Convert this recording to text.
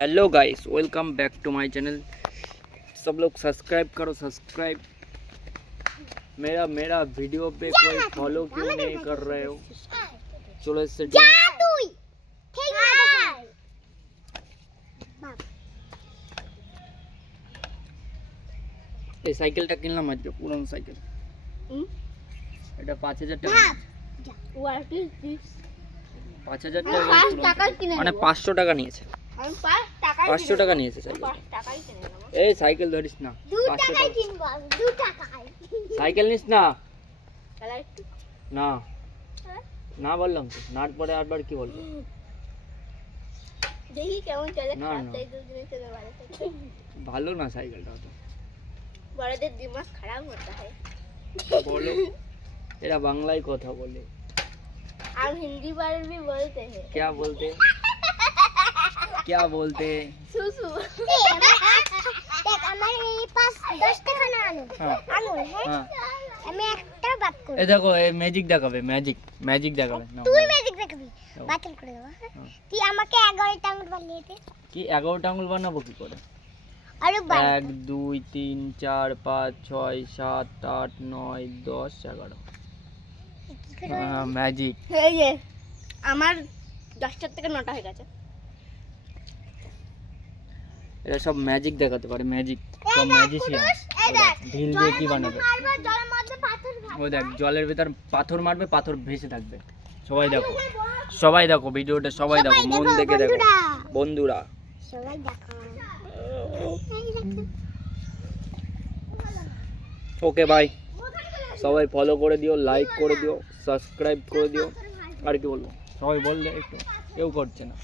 Hello guys welcome back to my channel सब लोग subscribe करो सब्सक्राइब मेरा मेरा वीडियो पे कोई फॉलो क्यों नहीं कर रहे हो चलो इससे তুই ঠিক আছে এই সাইকেলটা কিনলাম আজকে পুরনো সাইকেল এটা পাঁচ হাজার টাকা পাঁচ হাজার টাকা পাঁচ পুরনো টাকায় সাইকেল। কিনে মানে নেবো। পাঁচশো টাকা নিয়েছে আমি পাঁচ টাকায় পাঁচশো টাকা নিয়েছে সাইকেল পাঁচ টাকায় কিনে নেবো এই সাইকেল ধরিস না দু পাঁচশো টাকায় টাকা কিনবো আমি, দু টাকায় সাইকেল নিস না তাহলে একটু না হ্যাঁ? না বললাম তো নাট পরে আটবার কি বলবো দেখি কেমন চলে না, খারাপ না। তাই দুদিনে চলে ভালো থাকে ভালো না সাইকেলটা তো বড়দের দিমাগ খারাপ হতে হয় বলো এরা বাংলায় কথা বলে हम हिंदी बारे में बोलते हैं क्या बोलते क्या बोलते सुसु দেখ আমার এই পাঁচ দশ টাকা না আনো হ্যাঁ আঙুল হ্যাঁ হ্যাঁ আমি একটা বাদ করি এ দেখো এই ম্যাজিক দেখাবে ম্যাজিক ম্যাজিক দেখাবে নাও, তুই নাও। ম্যাজিক দেখাবি নাও। বাতিল করে দেবো হ্যাঁ? হ্যাঁ। তুই আমাকে এগারোটা আঙুল বানিয়ে দে কি এগারোটা আঙুল বানাবো কি করে আরো এক দুই তিন চার পাঁচ ছয় সাত আট নয় দশ এগারো হ্যাঁ ম্যাজিক এই যে আমার দশটার থেকে নটা হয়ে গেছে এরা সব ম্যাজিক দেখাতে পারে ম্যাজিক সব ম্যাজিশিয়ান ঢিল দিয়ে কি বানাবে? জলের মধ্যে পাথর ও দেখ জলের ভেতর পাথর মারবে পাথর ভেসে থাকবে। সবাই দেখো সবাই দেখো ভিডিওটা সবাই দেখো মন দেখে দেখো বন্ধুরা। সবাই দেখো। ওকে বাই সবাই ফলো করে দিও লাইক করে দিও সাবস্ক্রাইব করে দিও। আর কি বলব? সবাই বললে একটু কেউ করছে না।